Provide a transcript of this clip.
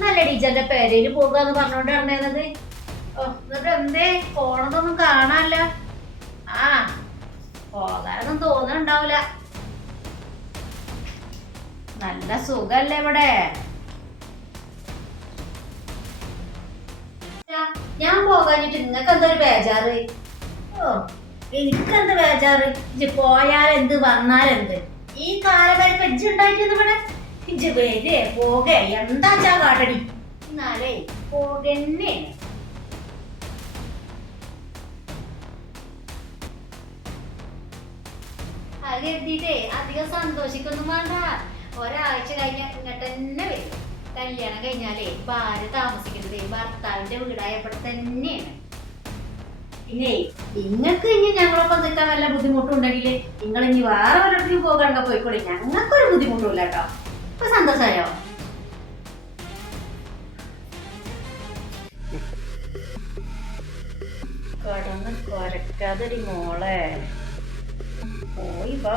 നല്ല ടീച്ചറിന്റെ പേരയിൽ പോകാന്ന് പറഞ്ഞോണ്ട് നടന്നത് എന്നിട്ട് എന്തേ? പോണതൊന്നും കാണാല്ല ആ പോകാനൊന്നും തോന്നുന്നുണ്ടാവില്ല നല്ല സുഖല്ലേ ഇവിടെ? ഞാൻ പോകാനിട്ട് നിങ്ങൾക്ക് എന്തൊരു ബേജാറ്? ഓ എനിക്കെന്ത് ബേജാറ്? ഇജ്ജ് പോയാലെന്ത് വന്നാലെന്ത് ഈ ഇജ്ജ് ഉണ്ടായിട്ടുണ്ട് ഇവിടെ? ഇജ്ജ് വരെ പോക. എന്താ ചാ കാട്ടടി? എന്നാലേ പോകന്നെ. അത് കരുതിയിട്ടേ അധികം സന്തോഷിക്കൊന്നും വേണ്ട. ഒരാഴ്ച കഴിഞ്ഞ ഇങ്ങോട്ട് തന്നെ വരും. കല്യാണം കഴിഞ്ഞാലേ ഭാര്യ താമസിക്കുന്നത് ഭർത്താവിന്റെ വീടായപ്പോൾ തന്നെയാണ്. പിന്നെ നിങ്ങൾക്ക് ഇനി ഞങ്ങളൊപ്പം നിൽക്കാൻ വല്ല ബുദ്ധിമുട്ടുണ്ടെങ്കിൽ നിങ്ങൾ ഇനി വേറെ ഒരിടത്തേക്ക് പോകാനൊക്കെ പോയിക്കോളി. ഞങ്ങൾക്കൊരു ബുദ്ധിമുട്ടില്ല കേട്ടോ. ഇപ്പൊ സന്തോഷമായോ കടന്ന് കൊരക്കാതൊരു മോളെ. പോയി വാ.